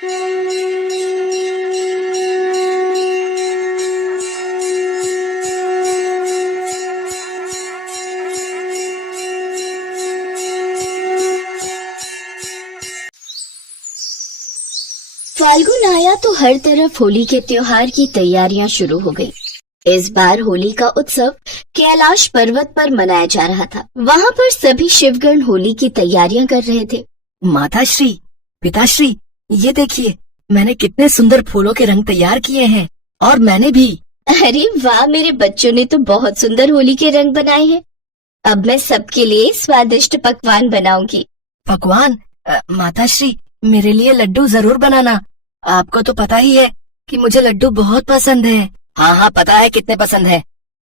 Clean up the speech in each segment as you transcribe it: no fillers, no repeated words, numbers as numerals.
फाल्गुन आया तो हर तरफ होली के त्योहार की तैयारियां शुरू हो गई। इस बार होली का उत्सव कैलाश पर्वत पर मनाया जा रहा था। वहां पर सभी शिवगण होली की तैयारियां कर रहे थे। माताश्री, पिताश्री, ये देखिए, मैंने कितने सुंदर फूलों के रंग तैयार किए हैं। और मैंने भी। अरे वाह, मेरे बच्चों ने तो बहुत सुंदर होली के रंग बनाए हैं। अब मैं सबके लिए स्वादिष्ट पकवान बनाऊंगी। पकवान? माताश्री, मेरे लिए लड्डू जरूर बनाना। आपको तो पता ही है कि मुझे लड्डू बहुत पसंद है। हाँ हाँ, पता है कितने पसंद है।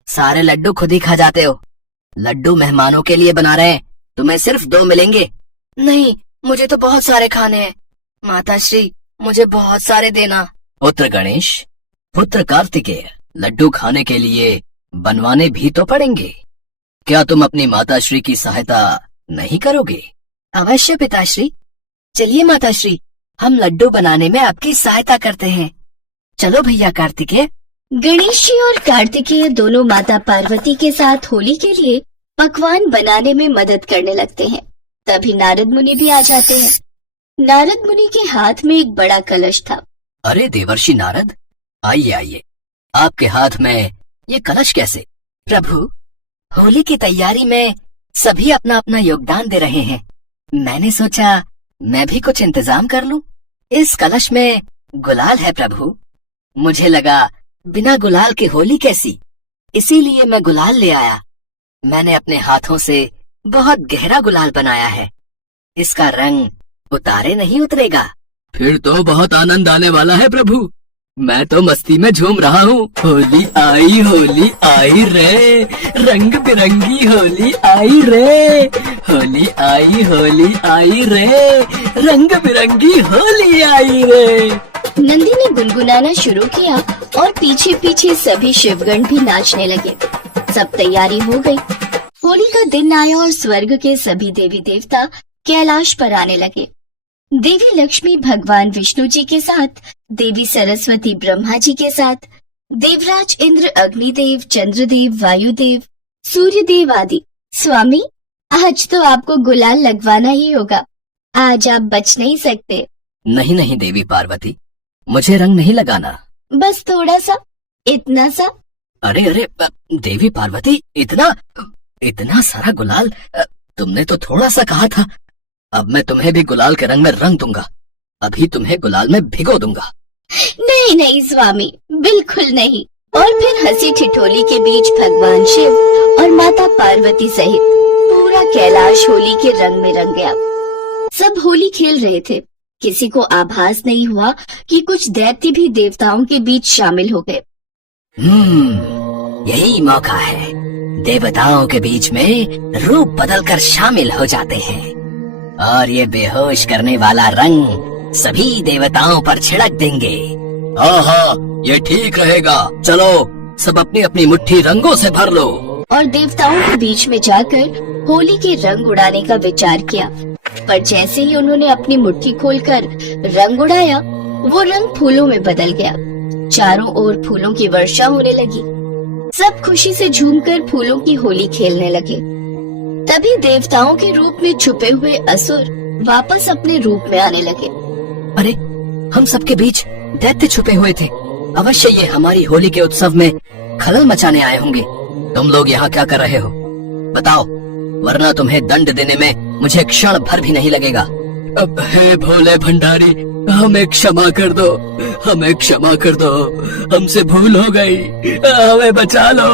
सारे लड्डू खुद ही खा जाते हो। लड्डू मेहमानों के लिए बना रहे हैं, तुम्हें सिर्फ 2 मिलेंगे। नहीं, मुझे तो बहुत सारे खाने हैं। माताश्री, मुझे बहुत सारे देना। पुत्र गणेश, पुत्र कार्तिकेय, लड्डू खाने के लिए बनवाने भी तो पड़ेंगे। क्या तुम अपनी माताश्री की सहायता नहीं करोगे? अवश्य पिताश्री। चलिए माताश्री, हम लड्डू बनाने में आपकी सहायता करते हैं। चलो भैया कार्तिकेय। गणेश जी और कार्तिकेय दोनों माता पार्वती के साथ होली के लिए पकवान बनाने में मदद करने लगते हैं। तभी नारद मुनि भी आ जाते हैं। नारद मुनि के हाथ में एक बड़ा कलश था। अरे देवर्षि नारद, आइए आइए, आपके हाथ में ये कलश कैसे? प्रभु, होली की तैयारी में सभी अपना अपना योगदान दे रहे हैं। मैंने सोचा मैं भी कुछ इंतजाम कर लूं। इस कलश में गुलाल है प्रभु। मुझे लगा बिना गुलाल के होली कैसी, इसीलिए मैं गुलाल ले आया। मैंने अपने हाथों से बहुत गहरा गुलाल बनाया है। इसका रंग उतारे नहीं उतरेगा। फिर तो बहुत आनंद आने वाला है प्रभु। मैं तो मस्ती में झूम रहा हूँ। होली आई रे, रंग बिरंगी होली आई रे। होली आई रे, रंग बिरंगी होली आई रे। नंदी ने गुनगुनाना शुरू किया और पीछे पीछे सभी शिवगण भी नाचने लगे। सब तैयारी हो गई। होली का दिन आया और स्वर्ग के सभी देवी देवता कैलाश पर आने लगे। देवी लक्ष्मी भगवान विष्णु जी के साथ, देवी सरस्वती ब्रह्मा जी के साथ, देवराज इंद्र अग्निदेव, चंद्रदेव, वायुदेव, सूर्यदेव आदि। स्वामी, आज तो आपको गुलाल लगवाना ही होगा। आज आप बच नहीं सकते। नहीं नहीं देवी पार्वती, मुझे रंग नहीं लगाना। बस थोड़ा सा, इतना सा। अरे अरे देवी पार्वती, इतना सारा गुलाल, तुमने तो थोड़ा सा कहा था। अब मैं तुम्हें भी गुलाल के रंग में रंग दूंगा। अभी तुम्हें गुलाल में भिगो दूंगा। नहीं नहीं स्वामी, बिल्कुल नहीं। और फिर हंसी ठिठोली के बीच भगवान शिव और माता पार्वती सहित पूरा कैलाश होली के रंग में रंग गया। सब होली खेल रहे थे। किसी को आभास नहीं हुआ कि कुछ दैत्य भी देवताओं के बीच शामिल हो गए। यही मौका है। देवताओं के बीच में रूप बदलकर शामिल हो जाते हैं और ये बेहोश करने वाला रंग सभी देवताओं पर छिड़क देंगे। हाँ हाँ, ये ठीक रहेगा। चलो सब अपनी अपनी मुट्ठी रंगों से भर लो। और देवताओं के बीच में जाकर होली के रंग उड़ाने का विचार किया। पर जैसे ही उन्होंने अपनी मुट्ठी खोलकर रंग उड़ाया, वो रंग फूलों में बदल गया। चारों ओर फूलों की वर्षा होने लगी। सब खुशी से झूमकर फूलों की होली खेलने लगे। तभी देवताओं के रूप में छुपे हुए असुर वापस अपने रूप में आने लगे। अरे, हम सबके बीच दैत्य छुपे हुए थे। अवश्य ये हमारी होली के उत्सव में खलल मचाने आए होंगे। तुम लोग यहाँ क्या कर रहे हो? बताओ, वरना तुम्हें दंड देने में मुझे क्षण भर भी नहीं लगेगा। अब हे भोले भंडारी, हमें क्षमा कर दो, हमें क्षमा कर दो। हमसे भूल हो गई, हमें बचा लो।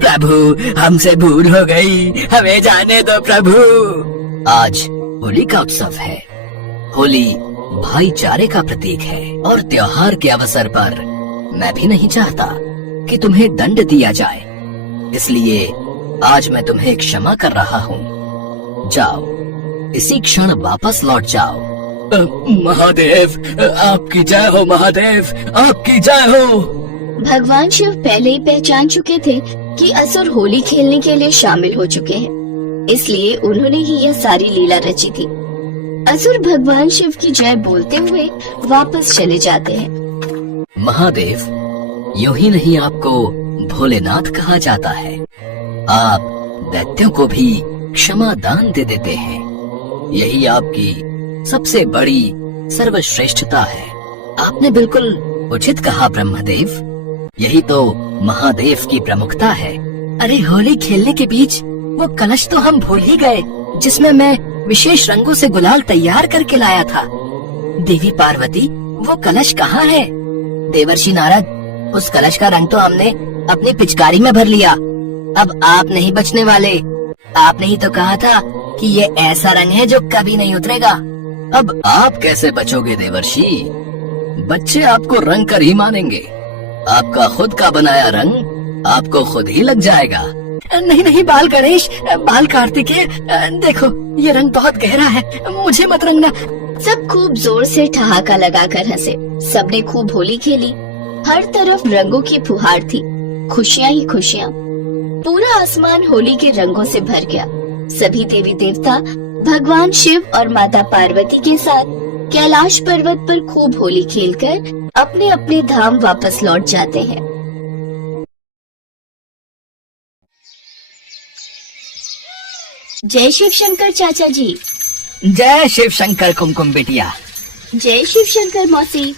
प्रभु, हमसे भूल हो गई, हमें जाने दो प्रभु। आज होली का उत्सव है। होली भाईचारे का प्रतीक है और त्योहार के अवसर पर मैं भी नहीं चाहता कि तुम्हें दंड दिया जाए। इसलिए आज मैं तुम्हें क्षमा कर रहा हूँ। जाओ, इसी क्षण वापस लौट जाओ। महादेव, आपकी जय हो। महादेव, आपकी जय हो। भगवान शिव पहले ही पहचान चुके थे कि असुर होली खेलने के लिए शामिल हो चुके हैं, इसलिए उन्होंने ही यह सारी लीला रची थी। असुर भगवान शिव की जय बोलते हुए वापस चले जाते हैं। महादेव, यूं ही नहीं आपको भोलेनाथ कहा जाता है, आप दैत्यों को भी क्षमा दान दे देते हैं। यही आपकी सबसे बड़ी सर्वश्रेष्ठता है। आपने बिल्कुल उचित कहा ब्रह्मदेव, यही तो महादेव की प्रमुखता है। अरे होली खेलने के बीच वो कलश तो हम भूल ही गए, जिसमें मैं विशेष रंगों से गुलाल तैयार करके लाया था। देवी पार्वती, वो कलश कहाँ है? देवर्षि नारद, उस कलश का रंग तो हमने अपनी पिचकारी में भर लिया, अब आप नहीं बचने वाले। आपने ही तो कहा था कि ये ऐसा रंग है जो कभी नहीं उतरेगा। अब आप कैसे बचोगे देवर्षि? बच्चे आपको रंग कर ही मानेंगे। आपका खुद का बनाया रंग आपको खुद ही लग जाएगा। नहीं नहीं बाल गणेश, बाल कार्तिकेय, देखो ये रंग बहुत गहरा है, मुझे मत रंगना। सब खूब जोर से ठहाका लगाकर हंसे। सबने खूब होली खेली। हर तरफ रंगों की फुहार थी, खुशियां ही खुशियां। पूरा आसमान होली के रंगों से भर गया। सभी देवी देवता भगवान शिव और माता पार्वती के साथ कैलाश पर्वत पर खूब होली खेलकर अपने अपने धाम वापस लौट जाते हैं। जय शिव शंकर चाचा जी। जय शिव शंकर कुमकुम बिटिया। जय शिव शंकर मौसी।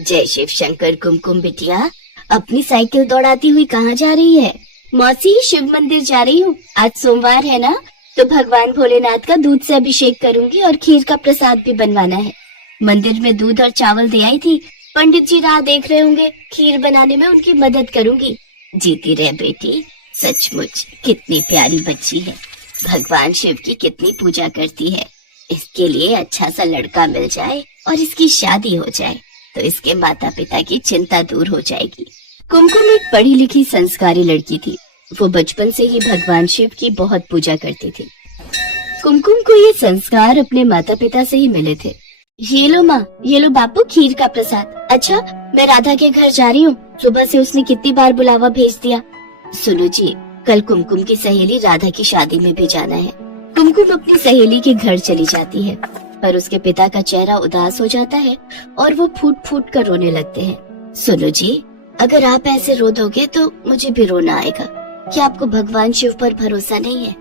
जय शिव शंकर कुमकुम बिटिया, अपनी साइकिल दौड़ाती हुई कहाँ जा रही है? मौसी, शिव मंदिर जा रही हूँ। आज सोमवार है ना, तो भगवान भोलेनाथ का दूध से अभिषेक करूंगी और खीर का प्रसाद भी बनवाना है। मंदिर में दूध और चावल दे आई थी, पंडित जी राह देख रहे होंगे, खीर बनाने में उनकी मदद करूंगी। जीती रहे बेटी, सचमुच कितनी प्यारी बच्ची है। भगवान शिव की कितनी पूजा करती है। इसके लिए अच्छा सा लड़का मिल जाए और इसकी शादी हो जाए तो इसके माता पिता की चिंता दूर हो जाएगी। कुमकुम एक पढ़ी लिखी संस्कारी लड़की थी। वो बचपन से ही भगवान शिव की बहुत पूजा करती थी। कुमकुम को ये संस्कार अपने माता पिता से ही मिले थे। ये लो माँ, ये लो बापू खीर का प्रसाद। अच्छा, मैं राधा के घर जा रही हूँ। सुबह से उसने कितनी बार बुलावा भेज दिया। सुनो जी, कल कुमकुम की सहेली राधा की शादी में भी जाना है। कुमकुम अपनी सहेली के घर चली जाती है, पर उसके पिता का चेहरा उदास हो जाता है और वो फूट फूट कर रोने लगते हैं। सुनो जी, अगर आप ऐसे रो दोगे तो मुझे भी रोना आएगा। क्या आपको भगवान शिव पर भरोसा नहीं है?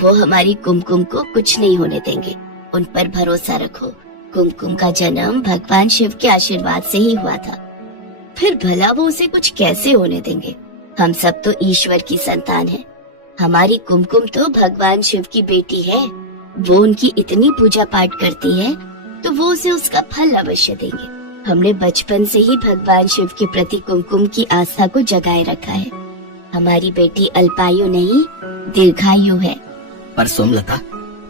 वो हमारी कुमकुम को कुछ नहीं होने देंगे, उन पर भरोसा रखो। कुमकुम का जन्म भगवान शिव के आशीर्वाद से ही हुआ था, फिर भला वो उसे कुछ कैसे होने देंगे? हम सब तो ईश्वर की संतान हैं। हमारी कुमकुम तो भगवान शिव की बेटी है। वो उनकी इतनी पूजा पाठ करती है तो वो उसे उसका फल अवश्य देंगे। हमने बचपन से ही भगवान शिव के प्रति कुमकुम की आस्था को जगाए रखा है। हमारी बेटी अल्पायु नहीं, दीर्घायु है। पर सोमलता,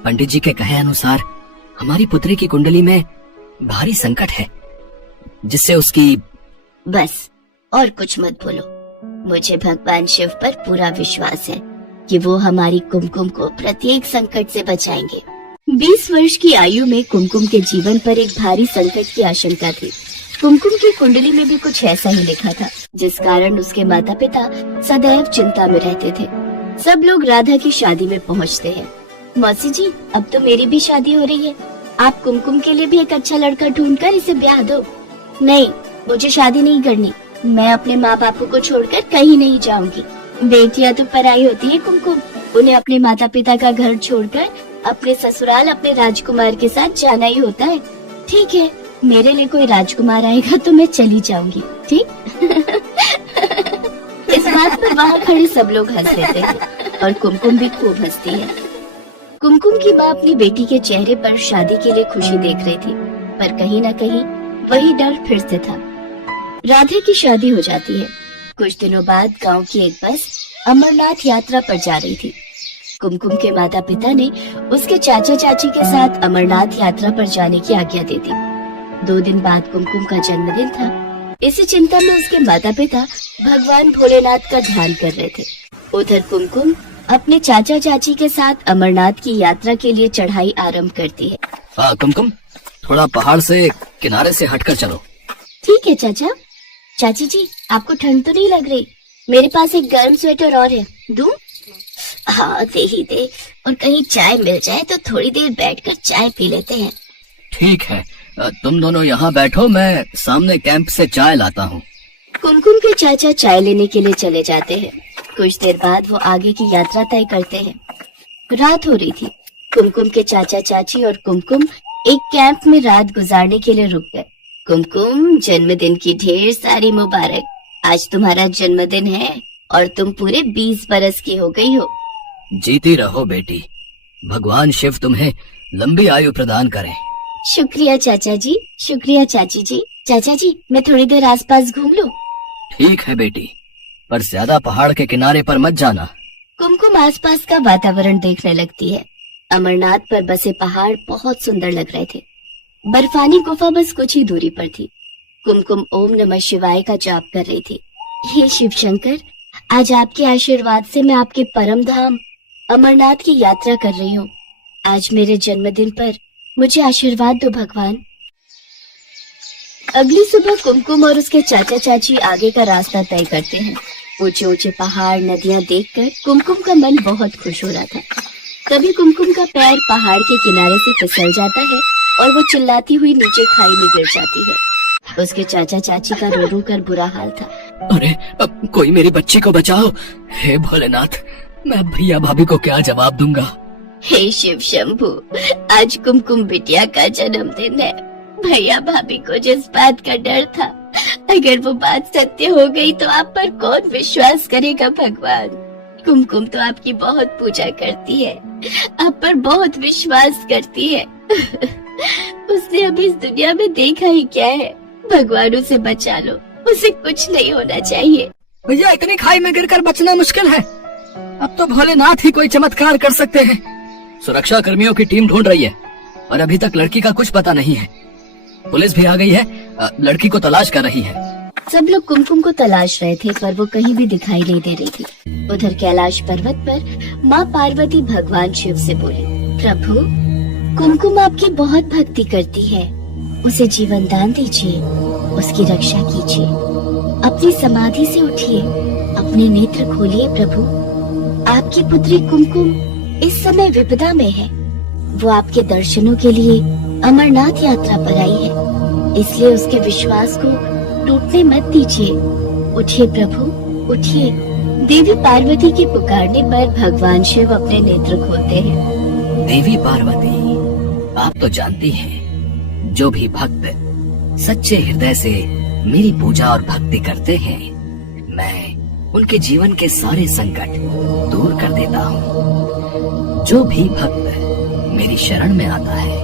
पंडित जी के कहे अनुसार हमारी पुत्री की कुंडली में भारी संकट है, जिससे उसकी... बस और कुछ मत बोलो। मुझे भगवान शिव पर पूरा विश्वास है कि वो हमारी कुमकुम को प्रत्येक संकट से बचाएंगे। 20 वर्ष की आयु में कुमकुम के जीवन पर एक भारी संकट की आशंका थी। कुमकुम की कुंडली में भी कुछ ऐसा ही लिखा था, जिस कारण उसके माता पिता सदैव चिंता में रहते थे। सब लोग राधा की शादी में पहुंचते हैं। मौसी जी, अब तो मेरी भी शादी हो रही है। आप कुमकुम के लिए भी एक अच्छा लड़का ढूंढकर इसे ब्याह दो। नहीं, मुझे शादी नहीं करनी। मैं अपने माँ बापू को छोड़कर कहीं नहीं जाऊंगी। बेटियां तो पराई होती है कुमकुम, उन्हें अपने माता पिता का घर छोड़कर अपने ससुराल अपने राजकुमार के साथ जाना ही होता है। ठीक है, मेरे लिए कोई राजकुमार आएगा तो मैं चली जाऊंगी, ठीक? इस बात पर वहाँ खड़े सब लोग हंस देते हैं और कुमकुम भी खूब हंसती है। कुमकुम की माँ अपनी बेटी के चेहरे पर शादी के लिए खुशी देख रही थी, पर कहीं न कहीं वही डर फिर से था। राधे की शादी हो जाती है। कुछ दिनों बाद गांव की एक बस अमरनाथ यात्रा पर जा रही थी। कुमकुम के माता पिता ने उसके चाचा चाची के साथ अमरनाथ यात्रा पर जाने की आज्ञा दे दी। 2 दिन बाद कुमकुम का जन्मदिन था। इसी चिंता में उसके माता पिता भगवान भोलेनाथ का ध्यान कर रहे थे। उधर कुमकुम अपने चाचा चाची के साथ अमरनाथ की यात्रा के लिए चढ़ाई आरंभ करती है। हाँ कुमकुम, थोड़ा पहाड़ से किनारे से हटकर चलो। ठीक है चाचा। चाची जी, आपको ठंड तो नहीं लग रही? मेरे पास एक गर्म स्वेटर और है, दूं? हाँ दे ही दे। और कहीं चाय मिल जाए तो थोड़ी देर बैठकर चाय पी लेते हैं। ठीक है, तुम दोनों यहाँ बैठो, मैं सामने कैंप से चाय लाता हूँ। कुमकुम के चाचा चाय लेने के लिए चले जाते हैं। कुछ देर बाद वो आगे की यात्रा तय करते हैं। रात हो रही थी। कुमकुम के चाचा चाची और कुमकुम एक कैंप में रात गुजारने के लिए रुक गए। कुमकुम, जन्मदिन की ढेर सारी मुबारक। आज तुम्हारा जन्मदिन है और तुम पूरे 20 बरस की हो गई हो। जीती रहो बेटी, भगवान शिव तुम्हें लंबी आयु प्रदान करे। शुक्रिया चाचा जी, शुक्रिया चाची जी। चाचा जी, मैं थोड़ी देर आसपास घूम लूं? ठीक है बेटी, पर ज्यादा पहाड़ के किनारे पर मत जाना। कुमकुम आसपास का वातावरण देखने लगती है। अमरनाथ पर बसे पहाड़ बहुत सुंदर लग रहे थे। बर्फानी गुफा बस कुछ ही दूरी पर थी। कुमकुम ओम नमः शिवाय का जाप कर रही थी। हे शिव शंकर, आज आपके आशीर्वाद से मैं आपके परम धाम अमरनाथ की यात्रा कर रही हूँ। आज मेरे जन्मदिन पर मुझे आशीर्वाद दो भगवान। अगली सुबह कुमकुम और उसके चाचा चाची आगे का रास्ता तय करते हैं। ऊंचे ऊंचे पहाड़, नदियां देखकर कुमकुम का मन बहुत खुश हो रहा था। तभी कुमकुम का पैर पहाड़ के किनारे से फिसल जाता है और वो चिल्लाती हुई नीचे खाई में गिर जाती है। उसके चाचा चाची का रो रो कर बुरा हाल था। अरे, अब कोई मेरी बच्ची को बचाओ। हे भोलेनाथ, मैं भैया भाभी को क्या जवाब दूंगा। हे शिव शंभू, आज कुमकुम बिटिया का जन्मदिन है। भैया भाभी को जिस बात का डर था, अगर वो बात सत्य हो गई तो आप पर कौन विश्वास करेगा भगवान। कुमकुम तो आपकी बहुत पूजा करती है, आप पर बहुत विश्वास करती है। उसने अभी इस दुनिया में देखा ही क्या है। भगवान उसे बचा लो, उसे कुछ नहीं होना चाहिए। भैया, इतनी खाई में गिरकर बचना मुश्किल है। अब तो भोलेनाथ ही कोई चमत्कार कर सकते हैं। सुरक्षा कर्मियों की टीम ढूंढ रही है और अभी तक लड़की का कुछ पता नहीं है। पुलिस भी आ गई है, लड़की को तलाश कर रही है। सब लोग कुमकुम को तलाश रहे थे पर वो कहीं भी दिखाई नहीं दे रही थी। उधर कैलाश पर्वत पर माँ पार्वती भगवान शिव से बोली, प्रभु, कुमकुम आपकी बहुत भक्ति करती है, उसे जीवन दान दीजिए, उसकी रक्षा कीजिए। अपनी समाधि से उठिए, अपने नेत्र खोलिए प्रभु। आपकी पुत्री कुमकुम इस समय विपदा में है। वो आपके दर्शनों के लिए अमरनाथ यात्रा पर आई है, इसलिए उसके विश्वास को टूटने मत दीजिए। उठिए प्रभु, उठिए। देवी पार्वती के पुकारने पर भगवान शिव अपने नेत्र खोलते हैं। देवी पार्वती, आप तो जानती हैं, जो भी भक्त सच्चे हृदय से मेरी पूजा और भक्ति करते हैं, मैं उनके जीवन के सारे संकट दूर कर देता हूँ। जो भी भक्त मेरी शरण में आता है,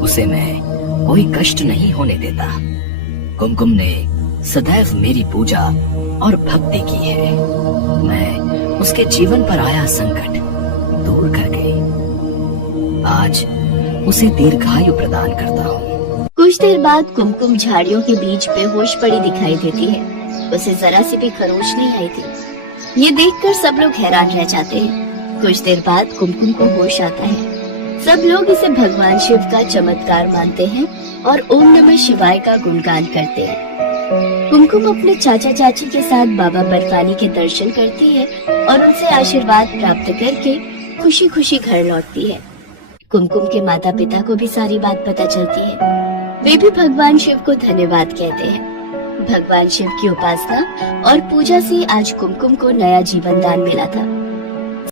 उसे मैं कोई कष्ट नहीं होने देता। कुमकुम ने सदैव मेरी पूजा और भक्ति की है। मैं उसके जीवन पर आया संकट दूर कर गई। आज उसे दीर्घायु प्रदान करता हूँ। कुछ देर बाद कुमकुम झाड़ियों के बीच बेहोश पड़ी दिखाई देती है। उसे जरा सी भी खरोच नहीं आई थी। ये देखकर सब लोग हैरान रह जाते हैं। कुछ देर बाद कुमकुम को होश आता है। सब लोग इसे भगवान शिव का चमत्कार मानते हैं और ओम नमः शिवाय का गुणगान करते हैं। कुमकुम अपने चाचा चाची के साथ बाबा बर्फानी के दर्शन करती है और उनसे आशीर्वाद प्राप्त करके खुशी खुशी घर लौटती है। कुमकुम के माता पिता को भी सारी बात पता चलती है। वे भी भगवान शिव को धन्यवाद कहते हैं। भगवान शिव की उपासना और पूजा से आज कुमकुम को नया जीवन दान मिला था।